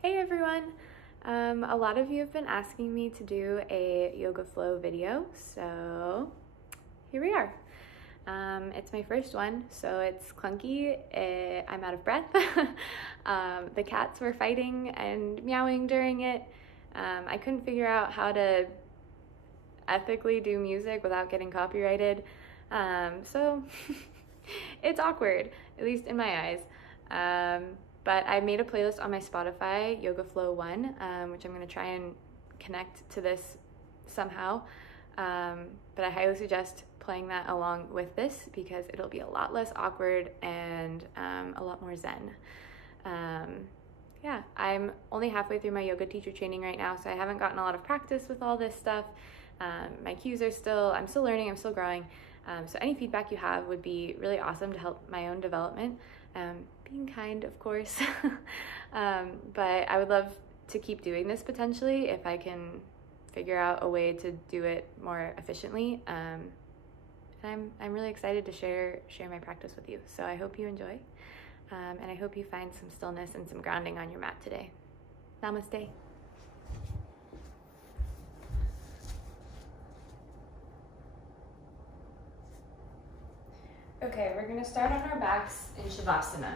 Hey everyone! A lot of you have been asking me to do a yoga flow video, so here we are. It's my first one, so it's clunky. I'm out of breath. The cats were fighting and meowing during it. I couldn't figure out how to ethically do music without getting copyrighted, so it's awkward, at least in my eyes. But I made a playlist on my Spotify, Yoga Flow 1, which I'm going to try and connect to this somehow. But I highly suggest playing that along with this because it'll be a lot less awkward and a lot more zen. Yeah, I'm only halfway through my yoga teacher training right now, so I haven't gotten a lot of practice with all this stuff. My cues are I'm still learning, I'm still growing. So any feedback you have would be really awesome to help my own development. Being kind, of course. But I would love to keep doing this potentially if I can figure out a way to do it more efficiently. And I'm really excited to share my practice with you. So I hope you enjoy. And I hope you find some stillness and some grounding on your mat today. Namaste. Okay, we're going to start on our backs in Shavasana.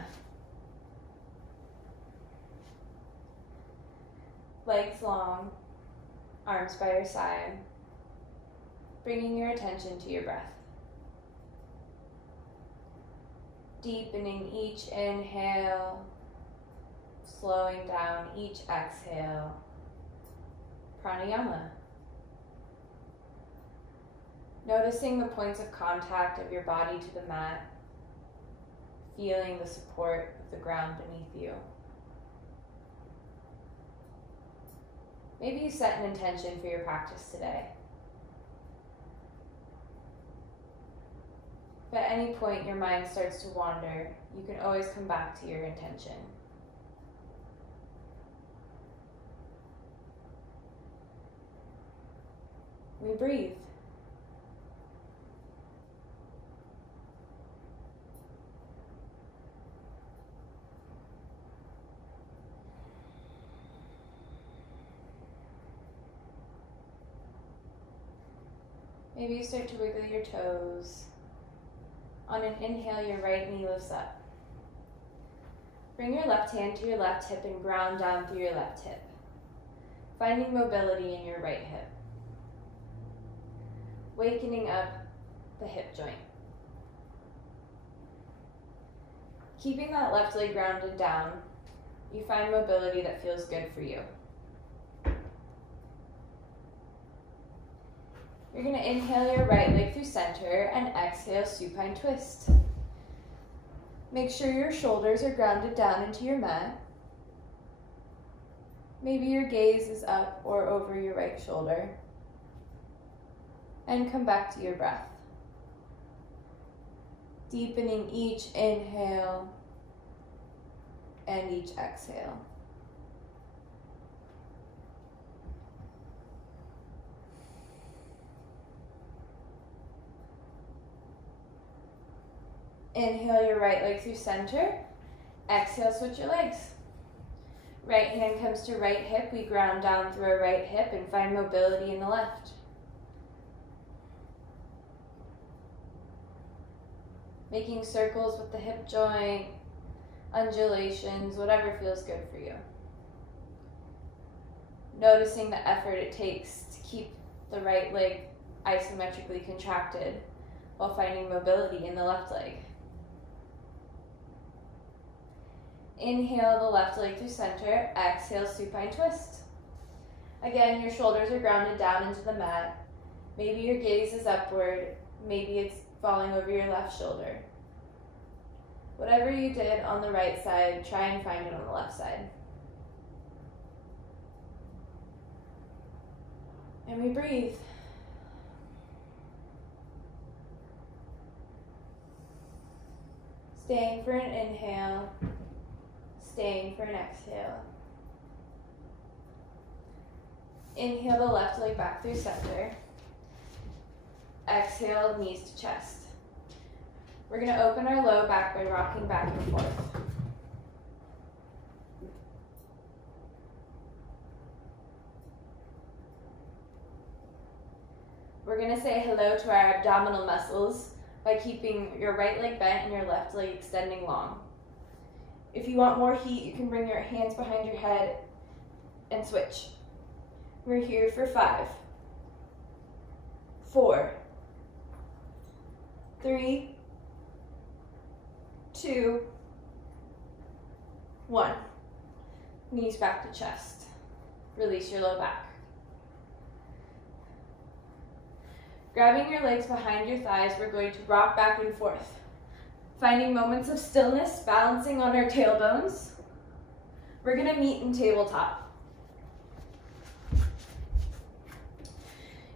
Legs long, arms by your side, bringing your attention to your breath. Deepening each inhale, slowing down each exhale. Pranayama. Noticing the points of contact of your body to the mat, feeling the support of the ground beneath you. Maybe you set an intention for your practice today. If at any point your mind starts to wander, you can always come back to your intention. We breathe. Maybe you start to wiggle your toes. On an inhale, your right knee lifts up. Bring your left hand to your left hip and ground down through your left hip, finding mobility in your right hip. Wakening up the hip joint. Keeping that left leg grounded down, you find mobility that feels good for you. You're going to inhale your right leg through center and exhale supine twist. Make sure your shoulders are grounded down into your mat. Maybe your gaze is up or over your right shoulder. And come back to your breath. Deepening each inhale and each exhale. Inhale your right leg through center. Exhale, switch your legs. Right hand comes to right hip. We ground down through our right hip and find mobility in the left. Making circles with the hip joint, undulations, whatever feels good for you. Noticing the effort it takes to keep the right leg isometrically contracted while finding mobility in the left leg. Inhale the left leg through center, exhale supine twist. Again, your shoulders are grounded down into the mat. Maybe your gaze is upward, maybe it's falling over your left shoulder. Whatever you did on the right side, try and find it on the left side. And we breathe. Staying for an inhale, staying for an exhale. Inhale the left leg back through center. Exhale, knees to chest. We're going to open our low back by rocking back and forth. we're gonna say hello to our abdominal muscles by keeping your right leg bent and your left leg extending long. If you want more heat, you can bring your hands behind your head and switch. We're here for 5, 4, 3, 2, 1. Knees back to chest. Release your low back. Grabbing your legs behind your thighs, we're going to rock back and forth. Finding moments of stillness, balancing on our tailbones. We're gonna meet in tabletop.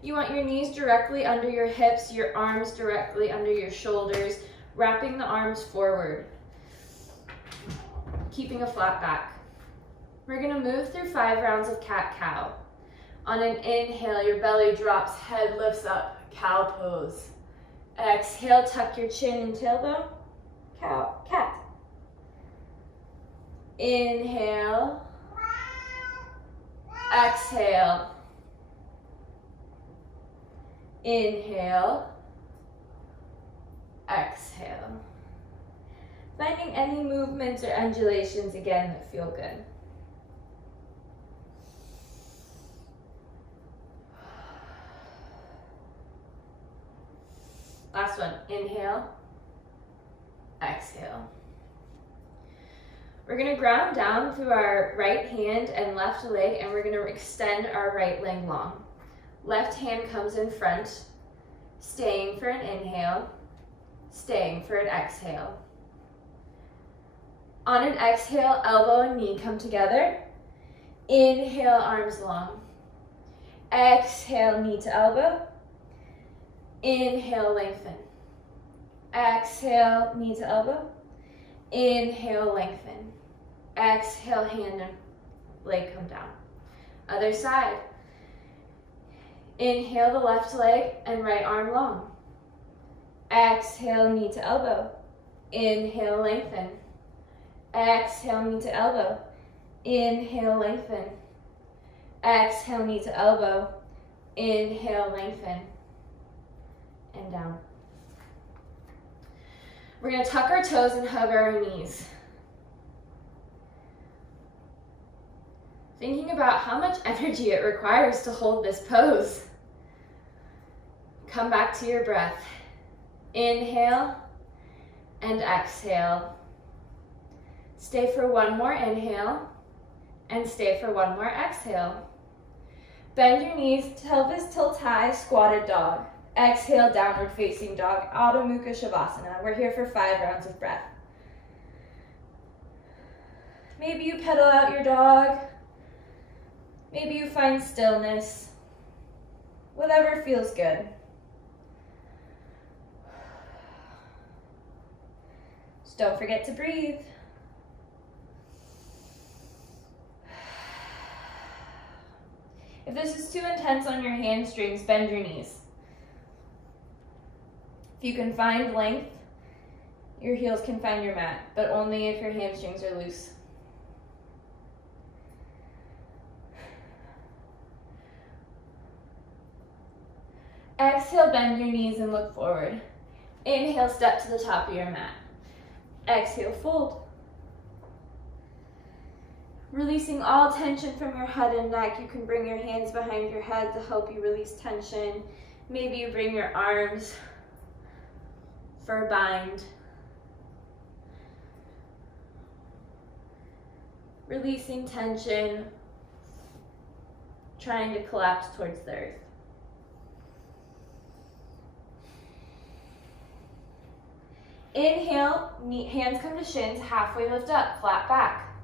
You want your knees directly under your hips, your arms directly under your shoulders, wrapping the arms forward, keeping a flat back. We're gonna move through 5 rounds of cat-cow. On an inhale, your belly drops, head lifts up, cow pose. Exhale, tuck your chin and tailbone, cow, cat. Inhale, exhale. Inhale, exhale. Finding any movements or undulations again that feel good. Last one, inhale, exhale. We're gonna ground down through our right hand and left leg, and we're gonna extend our right leg long. Left hand comes in front, staying for an inhale, staying for an exhale. On an exhale, elbow and knee come together. Inhale, arms long. Exhale, knee to elbow. Inhale, lengthen. Exhale, knee to elbow. Inhale, lengthen. Exhale, hand and leg come down. Other side. Inhale the left leg and right arm long. Exhale, knee to elbow. Inhale, lengthen. Exhale, knee to elbow. Inhale, lengthen. Exhale, knee to elbow. Inhale, lengthen. And down. We're going to tuck our toes and hug our knees. Thinking about how much energy it requires to hold this pose. Come back to your breath. Inhale and exhale. Stay for one more inhale and stay for one more exhale. Bend your knees, pelvis tilt high, squatted dog. Exhale, downward facing dog, Adho Mukha Shavasana. We're here for 5 rounds of breath. Maybe you pedal out your dog. Maybe you find stillness. Whatever feels good. Just don't forget to breathe. If this is too intense on your hamstrings, bend your knees. If you can find length, your heels can find your mat, but only if your hamstrings are loose. Exhale, bend your knees and look forward. Inhale, step to the top of your mat. Exhale, fold. Releasing all tension from your head and neck. You can bring your hands behind your head to help you release tension. Maybe you bring your arms for a bind. Releasing tension, trying to collapse towards the earth. Inhale, hands come to shins, halfway lift up, flat back.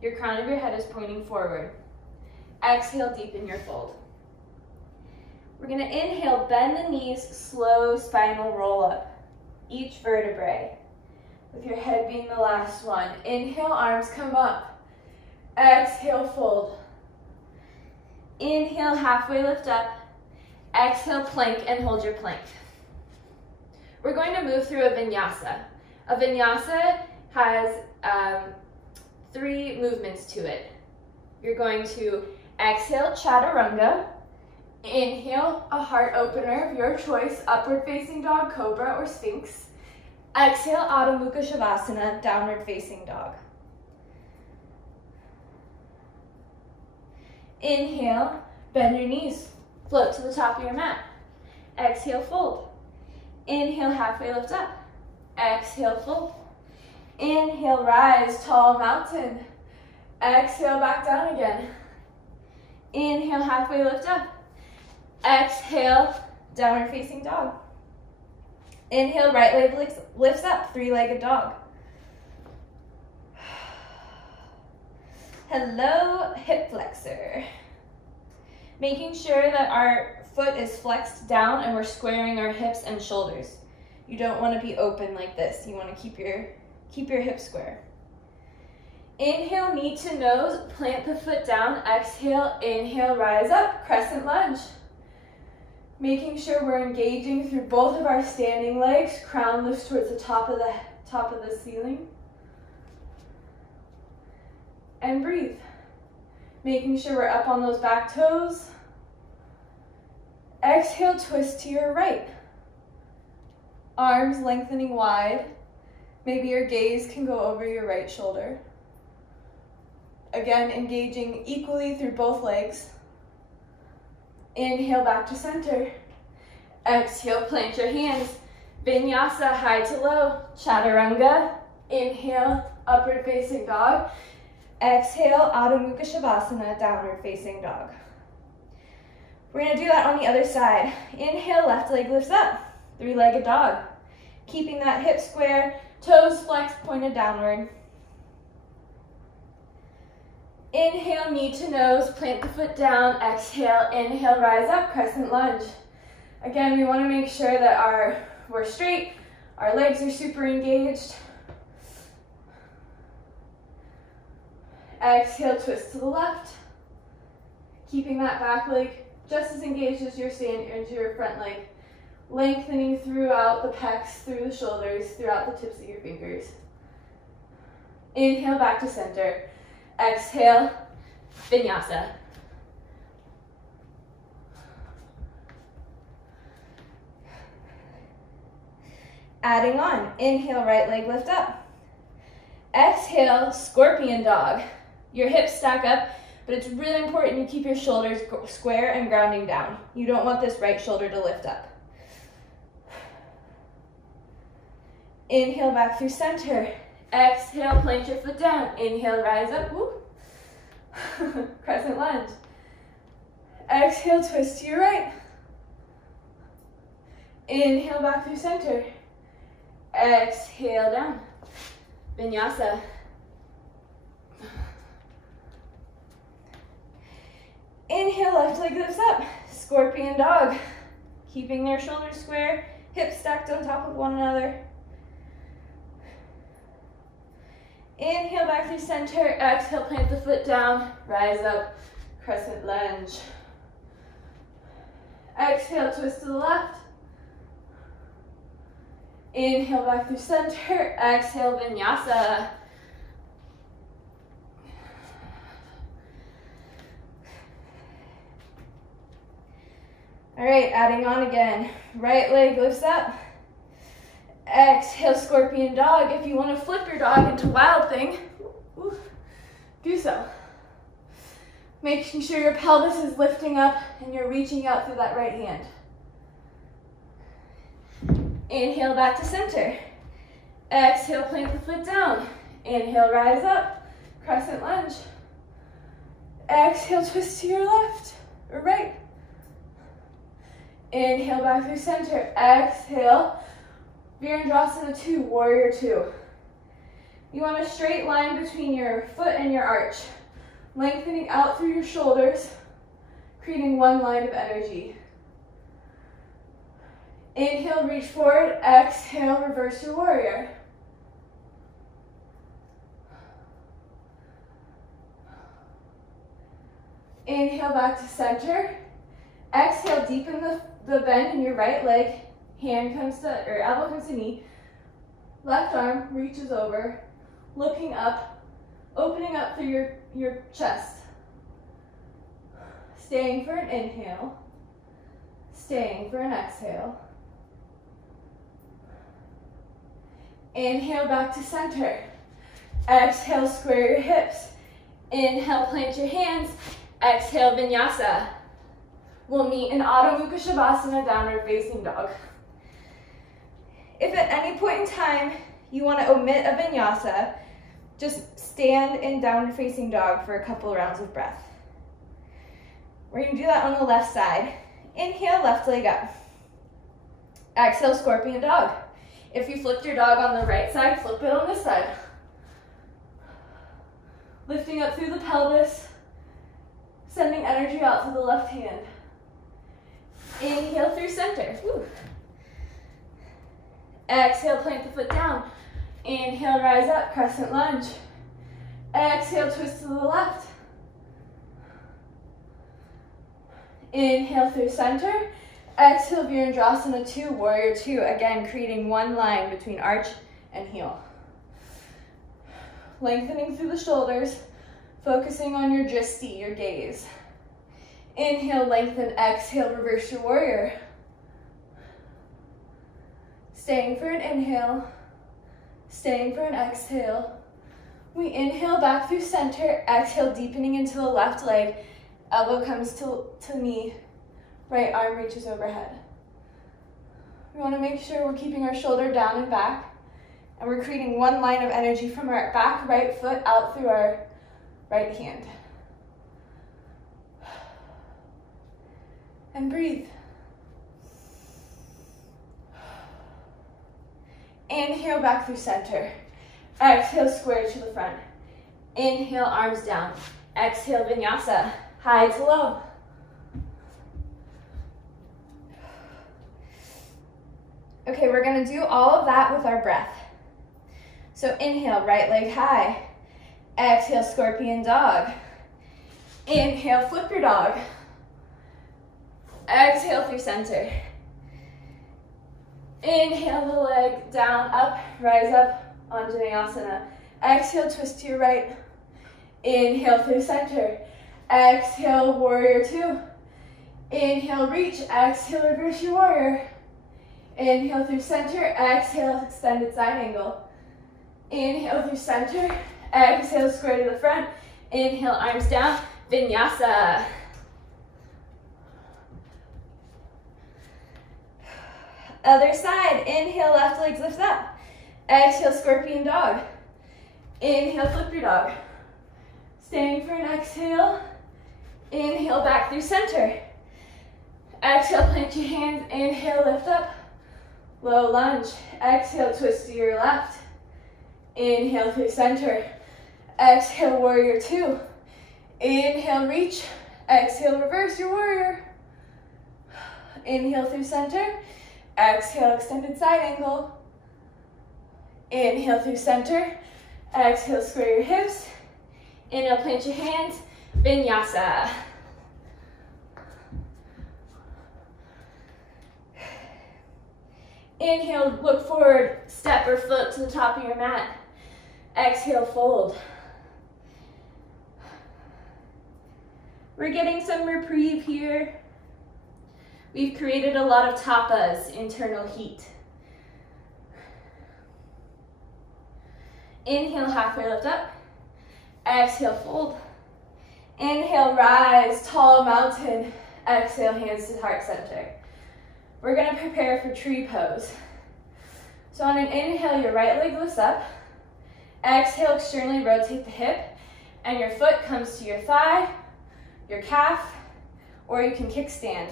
Your crown of your head is pointing forward. Exhale, deepen your fold. We're gonna inhale, bend the knees, slow spinal roll up. Each vertebrae, with your head being the last one. Inhale, arms come up. Exhale, fold. Inhale, halfway lift up. Exhale, plank and hold your plank. We're going to move through a vinyasa. A vinyasa has 3 movements to it. You're going to exhale, chaturanga. Inhale, a heart opener of your choice, upward facing dog, cobra, or sphinx. Exhale, Adho Mukha Shavasana, downward facing dog. Inhale, bend your knees, float to the top of your mat. Exhale, fold. Inhale, halfway lift up. Exhale, fold. Inhale, rise, tall mountain. Exhale, back down again. Inhale, halfway lift up. Exhale, downward facing dog. Inhale, right leg lifts up, three-legged dog. Hello, hip flexor. Making sure that our foot is flexed down and we're squaring our hips and shoulders. You don't want to be open like this. You want to keep your hips square. Inhale, knee to nose, plant the foot down. Exhale, inhale, rise up, crescent lunge. Making sure we're engaging through both of our standing legs. Crown lifts towards the top of the ceiling. And breathe. Making sure we're up on those back toes. Exhale, twist to your right. Arms lengthening wide. Maybe your gaze can go over your right shoulder. Again, engaging equally through both legs. Inhale, back to center. Exhale, plant your hands. Vinyasa, high to low. Chaturanga. Inhale, upward facing dog. Exhale, Adho Mukha Shavasana, downward facing dog. We're going to do that on the other side. Inhale, left leg lifts up, three-legged dog. Keeping that hip square, toes flexed, pointed downward. Inhale, knee to nose, plant the foot down. Exhale, inhale, rise up, crescent lunge. Again, we want to make sure that we're straight, our legs are super engaged. Exhale, twist to the left. Keeping that back leg just as engaged as your front leg. Lengthening throughout the pecs, through the shoulders, throughout the tips of your fingers. Inhale, back to center. Exhale, vinyasa. Adding on, inhale, right leg lift up. Exhale, scorpion dog. Your hips stack up, but it's really important you keep your shoulders square and grounding down. You don't want this right shoulder to lift up. Inhale, back through center. Exhale, plant your foot down. Inhale, rise up. Woo. Crescent lunge. Exhale, twist to your right. Inhale, back through center. Exhale, down. Vinyasa. Inhale, left leg lifts up. Scorpion dog. Keeping their shoulders square, hips stacked on top of one another. Inhale, back through center. Exhale, plant the foot down. Rise up, crescent lunge. Exhale, twist to the left. Inhale, back through center. Exhale, vinyasa. All right, adding on again. Right leg lifts up. Exhale, scorpion dog. If you want to flip your dog into wild thing, do so. Making sure your pelvis is lifting up and you're reaching out through that right hand. Inhale, back to center. Exhale, plant the foot down. Inhale, rise up, crescent lunge. Exhale, twist to your left or right. Inhale, back through center. Exhale, Virendrasana 2, warrior 2. You want a straight line between your foot and your arch, lengthening out through your shoulders, creating one line of energy. Inhale, reach forward. Exhale, reverse your warrior. Inhale, back to center. Exhale, deepen the bend in your right leg. Hand comes to, or elbow comes to knee. Left arm reaches over, looking up, opening up through your chest. Staying for an inhale. Staying for an exhale. Inhale back to center. Exhale, square your hips. Inhale, plant your hands. Exhale, vinyasa. We'll meet in Adho Mukha Shavasana, downward facing dog. If at any point in time you want to omit a vinyasa, just stand in downward facing dog for a couple rounds of breath. We're going to do that on the left side. Inhale, left leg up. Exhale, scorpion dog. If you flipped your dog on the right side, flip it on this side. Lifting up through the pelvis, sending energy out to the left hand. Inhale through center. Woo. Exhale, plant the foot down. Inhale, rise up, crescent lunge. Exhale, twist to the left. Inhale through center. Exhale, Virendrasana 2, warrior 2. Again, creating one line between arch and heel. Lengthening through the shoulders, focusing on your dristi, your gaze. Inhale, lengthen, exhale, reverse your warrior. Staying for an inhale, staying for an exhale. We inhale back through center, exhale, deepening into the left leg. Elbow comes to knee, right arm reaches overhead. We want to make sure we're keeping our shoulder down and back, and we're creating one line of energy from our back right foot out through our right hand. And breathe. Inhale back through center. Exhale, square to the front. Inhale, arms down. Exhale, vinyasa, high to low. Okay, we're gonna do all of that with our breath. So inhale, right leg high. Exhale, scorpion dog. Inhale, flip your dog. Exhale through center. Inhale the leg down, up, rise up, Anjaneyasana. Exhale, twist to your right. Inhale through center. Exhale, warrior 2. Inhale, reach. Exhale, reverse your warrior. Inhale through center. Exhale, extended side angle. Inhale through center. Exhale, square to the front. Inhale, arms down, vinyasa. Other side, inhale, left legs lift up. Exhale, scorpion dog. Inhale, flip your dog. Staying for an exhale. Inhale, back through center. Exhale, plant your hands. Inhale, lift up. Low lunge. Exhale, twist to your left. Inhale through center. Exhale, warrior 2. Inhale, reach. Exhale, reverse your warrior. Inhale through center. Exhale, extended side angle. Inhale through center. Exhale, square your hips. Inhale, plant your hands. Vinyasa. Inhale, look forward, step or foot to the top of your mat. Exhale, fold. We're getting some reprieve here. We've created a lot of tapas, internal heat. Inhale, halfway lift up. Exhale, fold. Inhale, rise, tall mountain. Exhale, hands to heart center. We're gonna prepare for tree pose. So on an inhale, your right leg lifts up. Exhale, externally rotate the hip, and your foot comes to your thigh, your calf, or you can kickstand.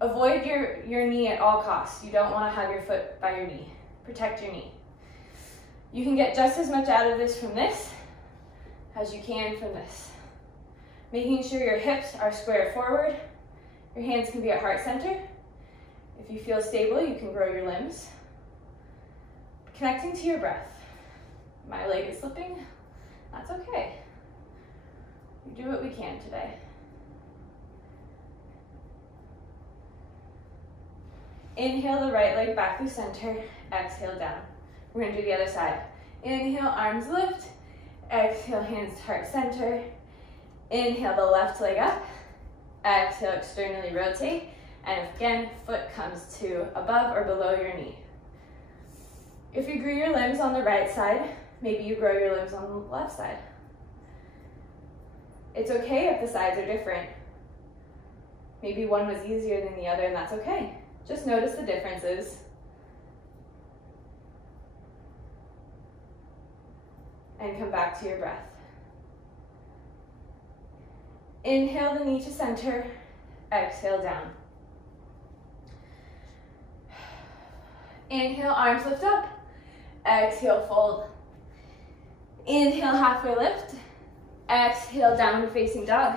Avoid your knee at all costs. You don't want to have your foot by your knee. Protect your knee. You can get just as much out of this from this as you can from this. Making sure your hips are square forward. Your hands can be at heart center. If you feel stable, you can grow your limbs. Connecting to your breath. My leg is slipping. That's okay. We do what we can today. Inhale the right leg back through center. Exhale down. We're going to do the other side. Inhale, arms lift. Exhale, hands to heart center. Inhale the left leg up. Exhale, externally rotate. And again, foot comes to above or below your knee. If you grew your limbs on the right side, maybe you grow your limbs on the left side. It's okay if the sides are different. Maybe one was easier than the other, and that's okay. Just notice the differences. And come back to your breath. Inhale the knee to center, exhale down. Inhale, arms lift up, exhale, fold. Inhale, halfway lift, exhale, downward facing dog.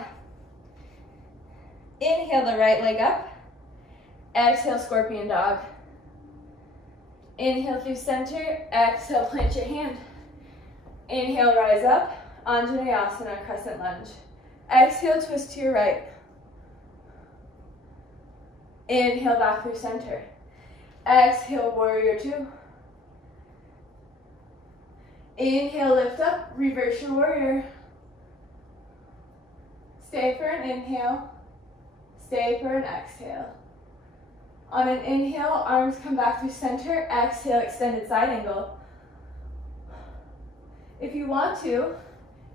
Inhale the right leg up, exhale, scorpion dog. Inhale through center, exhale, plant your hand. Inhale, rise up, Anjaneyasana, crescent lunge. Exhale, twist to your right. Inhale, back through center. Exhale, warrior two. Inhale, lift up, reverse your warrior. Stay for an inhale. Stay for an exhale. On an inhale, arms come back through center. Exhale, extended side angle. If you want to,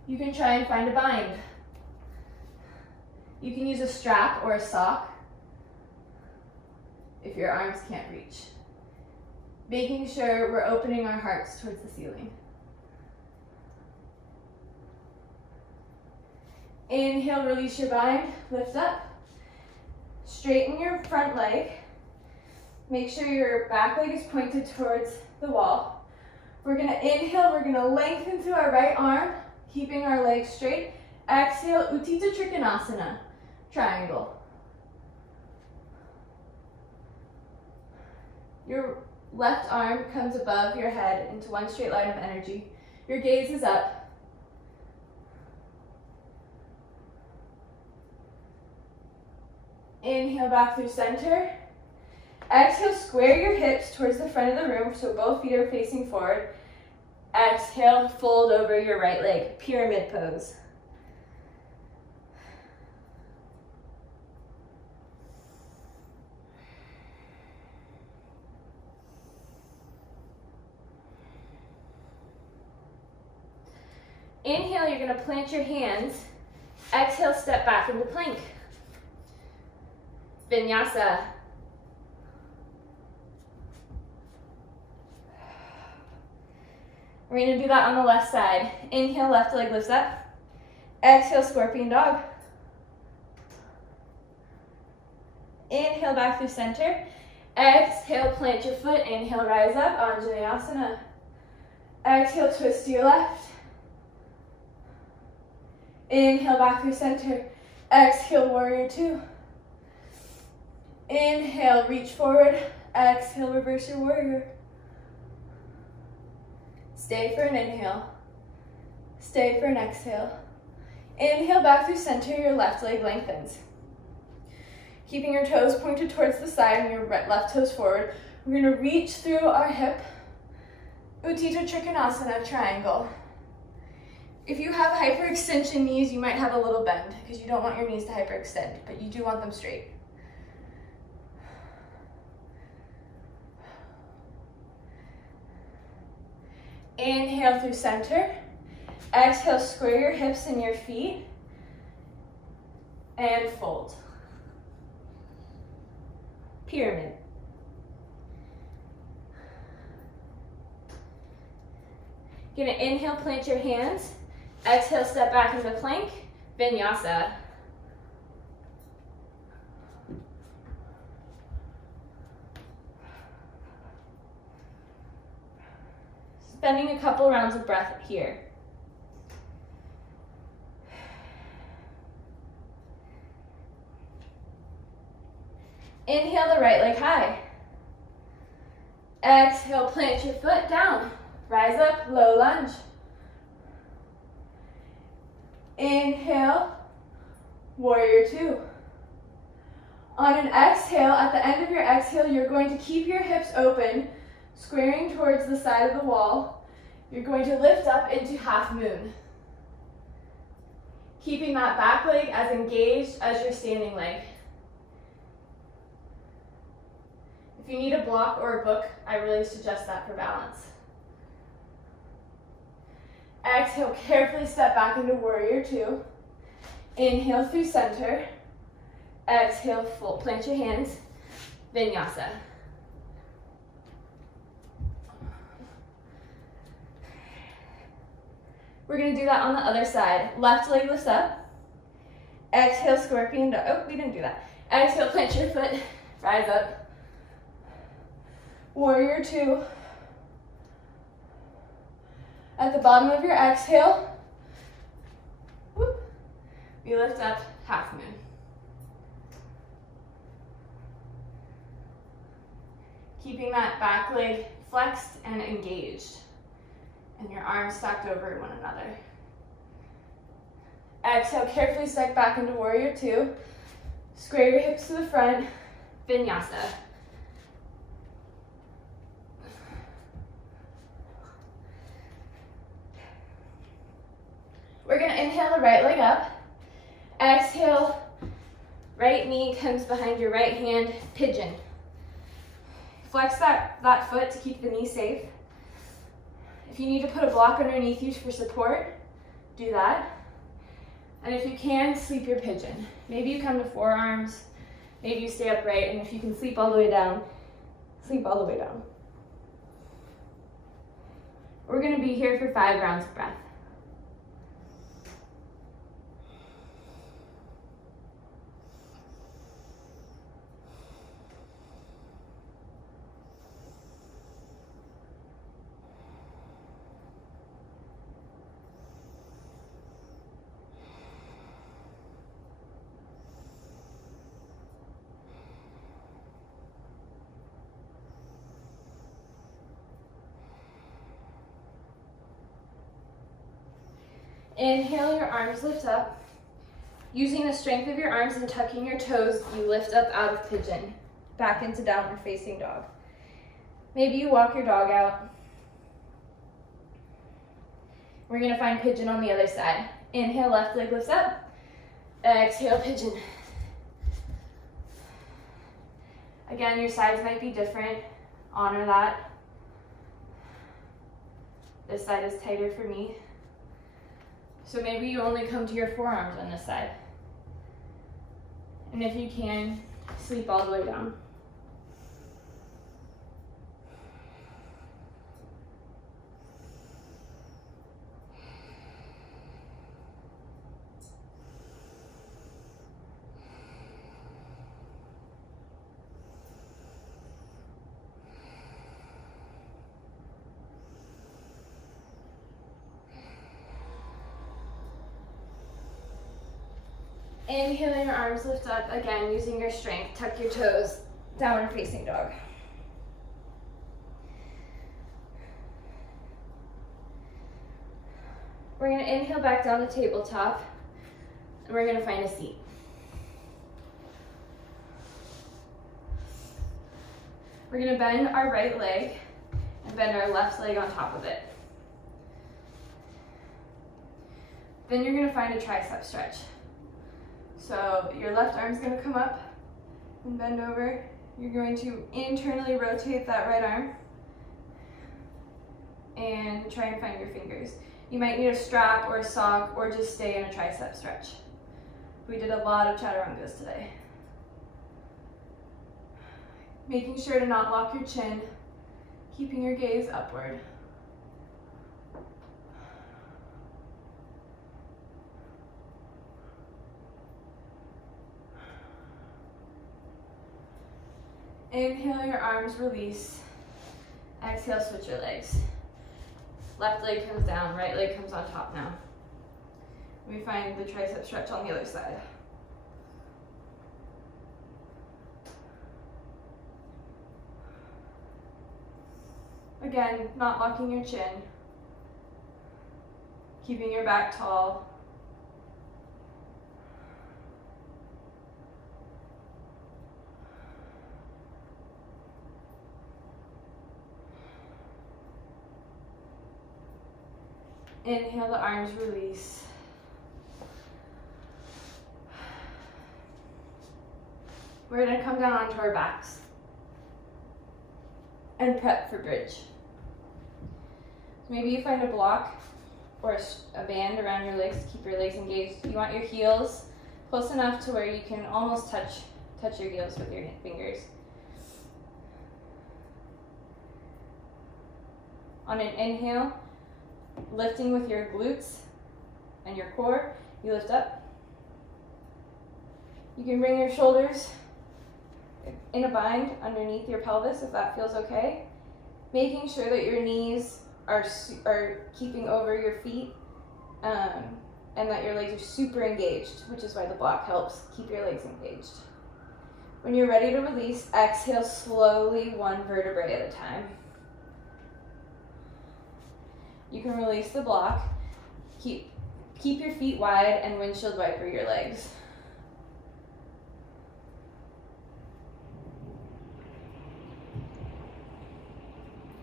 you can try and find a bind. You can use a strap or a sock if your arms can't reach. Making sure we're opening our hearts towards the ceiling. Inhale, release your bind, lift up. Straighten your front leg. Make sure your back leg is pointed towards the wall. We're gonna inhale, we're gonna lengthen through our right arm, keeping our legs straight. Exhale, Utthita Trikonasana, triangle. Your left arm comes above your head into one straight line of energy. Your gaze is up. Inhale back through center. Exhale, square your hips towards the front of the room so both feet are facing forward. Exhale, fold over your right leg, pyramid pose. Inhale, you're gonna plant your hands. Exhale, step back into plank. Vinyasa. We're gonna do that on the left side. Inhale, left leg lifts up. Exhale, scorpion dog. Inhale, back through center. Exhale, plant your foot. Inhale, rise up, Anjaneyasana. Exhale, twist to your left. Inhale, back through center. Exhale, warrior two. Inhale, reach forward. Exhale, reverse your warrior. Stay for an inhale. Stay for an exhale. Inhale, back through center, your left leg lengthens. Keeping your toes pointed towards the side and your left toes forward. We're gonna reach through our hip. Utthita Trikonasana, triangle. If you have hyperextension knees, you might have a little bend because you don't want your knees to hyperextend, but you do want them straight. Inhale through center. Exhale, square your hips and your feet. And fold. Pyramid. You're gonna inhale, plant your hands. Exhale, step back into plank. Vinyasa. Spending a couple rounds of breath here. Inhale the right leg high. Exhale, plant your foot down. Rise up, low lunge. Inhale, warrior two. On an exhale, at the end of your exhale, you're going to keep your hips open, squaring towards the side of the wall. You're going to lift up into half moon. Keeping that back leg as engaged as your standing leg. If you need a block or a book, I really suggest that for balance. Exhale, carefully step back into warrior two. Inhale through center. Exhale, full plant your hands. Vinyasa. We're gonna do that on the other side. Left leg lifts up. Exhale, scorpion. Oh, we didn't do that. Exhale, plant your foot. Rise up. Warrior two. At the bottom of your exhale, whoop, we lift up, half moon. Keeping that back leg flexed and engaged, and your arms stacked over one another. Exhale, carefully step back into warrior two. Square your hips to the front, vinyasa. We're gonna inhale the right leg up. Exhale, right knee comes behind your right hand, pigeon. Flex that foot to keep the knee safe. If you need to put a block underneath you for support, do that. And if you can, sleep your pigeon. Maybe you come to forearms, maybe you stay upright, and if you can sleep all the way down, sleep all the way down. We're gonna be here for 5 rounds of breath. Inhale, your arms lift up. Using the strength of your arms and tucking your toes, you lift up out of pigeon, back into downward facing dog. Maybe you walk your dog out. We're gonna find pigeon on the other side. Inhale, left leg lifts up. Exhale, pigeon. Again, your sides might be different. Honor that. This side is tighter for me. So maybe you only come to your forearms on this side. And if you can, sleep all the way down. Inhale, your arms lift up. Again, using your strength, tuck your toes, downward facing dog. We're gonna inhale back down the tabletop, and we're gonna find a seat. We're gonna bend our right leg and bend our left leg on top of it. Then you're gonna find a tricep stretch. So your left arm's gonna come up and bend over. You're going to internally rotate that right arm and try and find your fingers. You might need a strap or a sock or just stay in a tricep stretch. We did a lot of chaturangas today. Making sure to not lock your chin, keeping your gaze upward. Inhale, your arms release. Exhale, switch your legs. Left leg comes down, right leg comes on top now. We find the tricep stretch on the other side. Again, not locking your chin. Keeping your back tall. Inhale, the arms release. We're gonna come down onto our backs. and prep for bridge. So maybe you find a block or a band around your legs to keep your legs engaged. You want your heels close enough to where you can almost touch your heels with your fingers. On an inhale, lifting with your glutes and your core, you lift up. You can bring your shoulders in a bind underneath your pelvis if that feels okay. Making sure that your knees are keeping over your feet and that your legs are super engaged, which is why the block helps keep your legs engaged. When you're ready to release, exhale slowly, one vertebrae at a time. You can release the block. Keep your feet wide and windshield wiper your legs.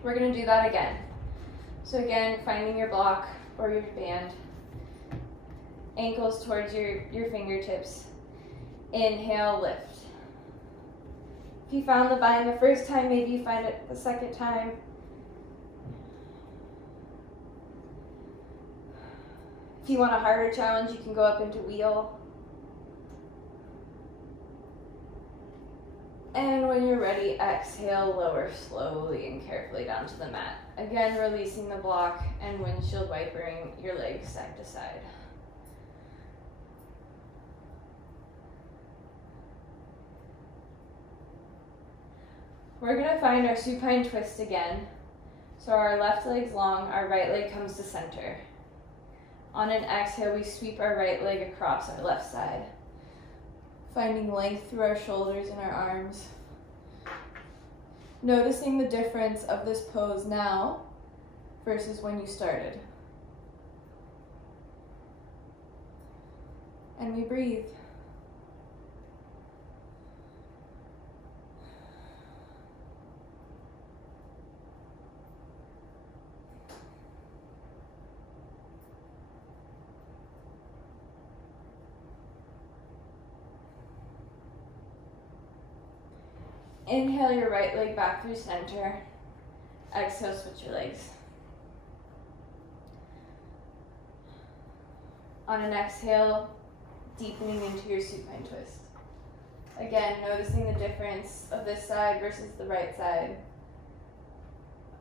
We're going to do that again. So again, finding your block or your band. Ankles towards your fingertips. Inhale, lift. If you found the bind the first time, maybe you find it the second time. If you want a harder challenge, you can go up into wheel. And when you're ready, exhale, lower slowly and carefully down to the mat. Again, releasing the block and windshield wipering your legs side to side. We're gonna find our supine twist again. So our left leg's long, our right leg comes to center. On an exhale, we sweep our right leg across our left side, finding length through our shoulders and our arms. Noticing the difference of this pose now versus when you started. And we breathe. Inhale your right leg back through center. Exhale, switch your legs. On an exhale, deepening into your supine twist. Again, noticing the difference of this side versus the right side,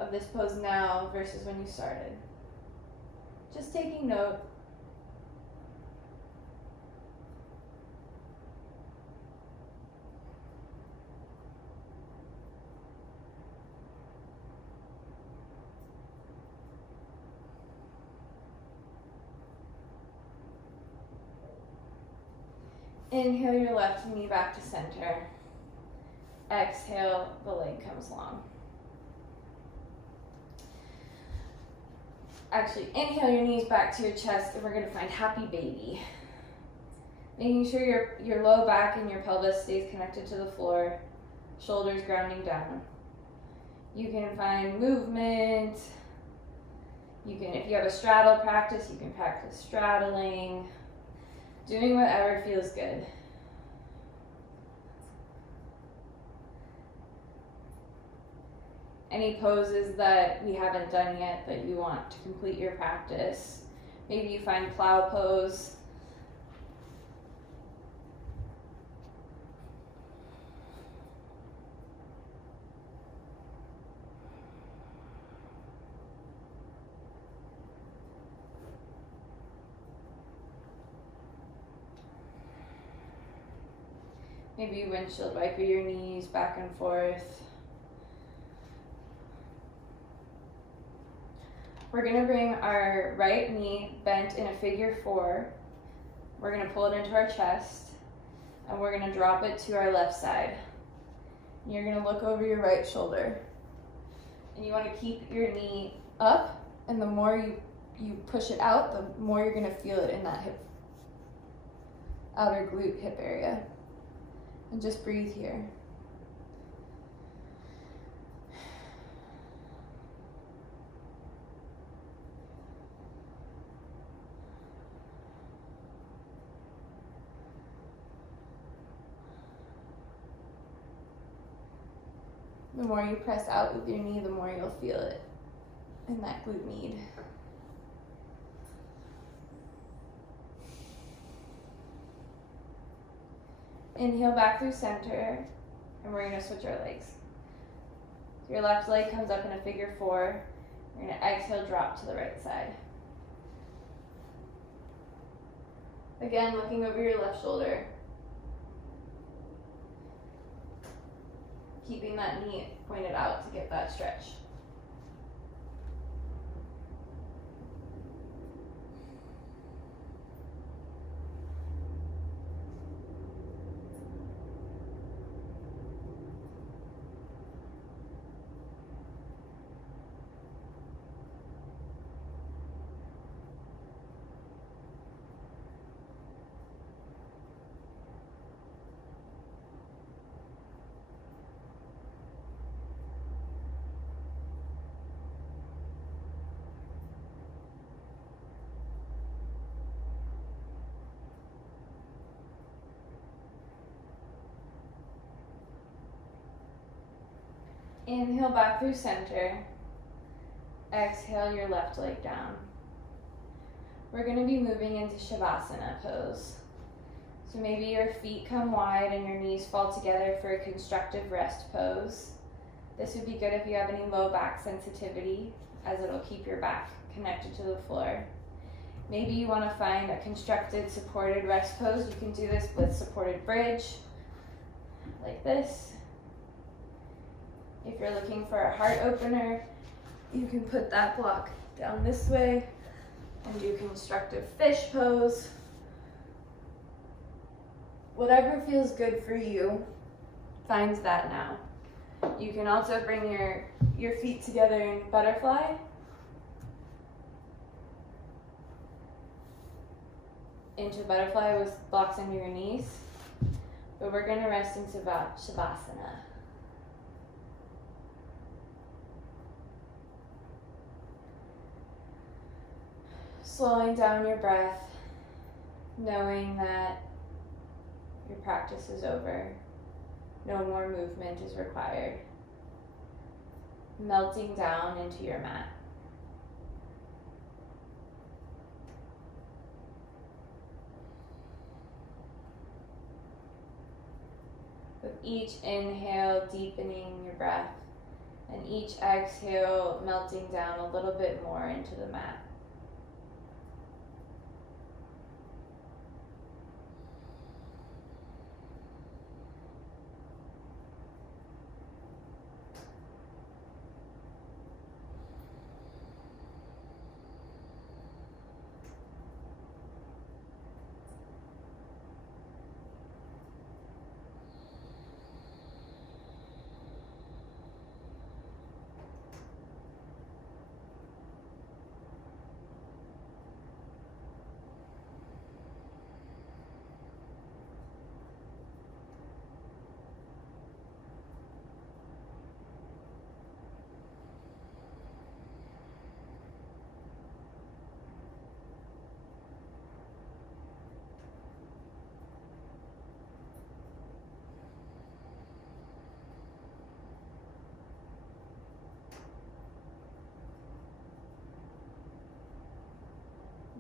of this pose now versus when you started. Just taking note. Inhale your left knee back to center. Exhale, the leg comes long. Actually, inhale your knees back to your chest and we're gonna find happy baby. Making sure your low back and your pelvis stays connected to the floor, shoulders grounding down. You can find movement. You can, if you have a straddle practice, you can practice straddling. Doing whatever feels good. Any poses that we haven't done yet that you want to complete your practice. Maybe you find plow pose. Maybe windshield wiper your knees back and forth. We're gonna bring our right knee bent in a figure 4. We're gonna pull it into our chest and we're gonna drop it to our left side. And you're gonna look over your right shoulder. And you wanna keep your knee up, and the more you push it out, the more you're gonna feel it in that hip, outer glute hip area. And just breathe here. The more you press out with your knee, the more you'll feel it in that glute med. Inhale back through center, and we're gonna switch our legs. So your left leg comes up in a figure four. You're gonna exhale, drop to the right side. Again, looking over your left shoulder. Keeping that knee pointed out to get that stretch. Inhale back through center. Exhale your left leg down. We're going to be moving into Shavasana pose. So maybe your feet come wide and your knees fall together for a constructive rest pose. This would be good if you have any low back sensitivity, as it'll keep your back connected to the floor. Maybe you want to find a constructed supported rest pose. You can do this with supported bridge, like this. If you're looking for a heart opener, you can put that block down this way and do constructive fish pose. Whatever feels good for you, find that now. You can also bring your feet together in butterfly. Into butterfly with blocks under your knees. But we're going to rest into Shavasana. Slowing down your breath, knowing that your practice is over. No more movement is required. Melting down into your mat. With each inhale, deepening your breath, and each exhale, melting down a little bit more into the mat.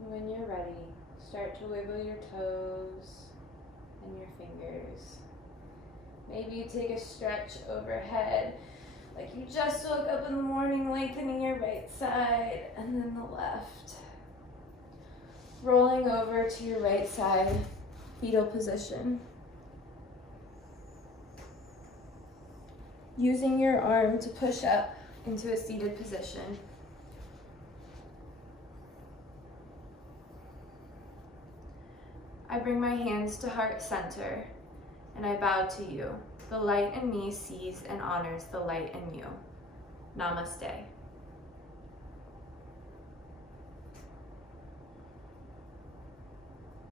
When you're ready, start to wiggle your toes and your fingers. Maybe you take a stretch overhead, like you just woke up in the morning, lengthening your right side and then the left. Rolling over to your right side, fetal position. Using your arm to push up into a seated position. I bring my hands to heart center and I bow to you. The light in me sees and honors the light in you. Namaste.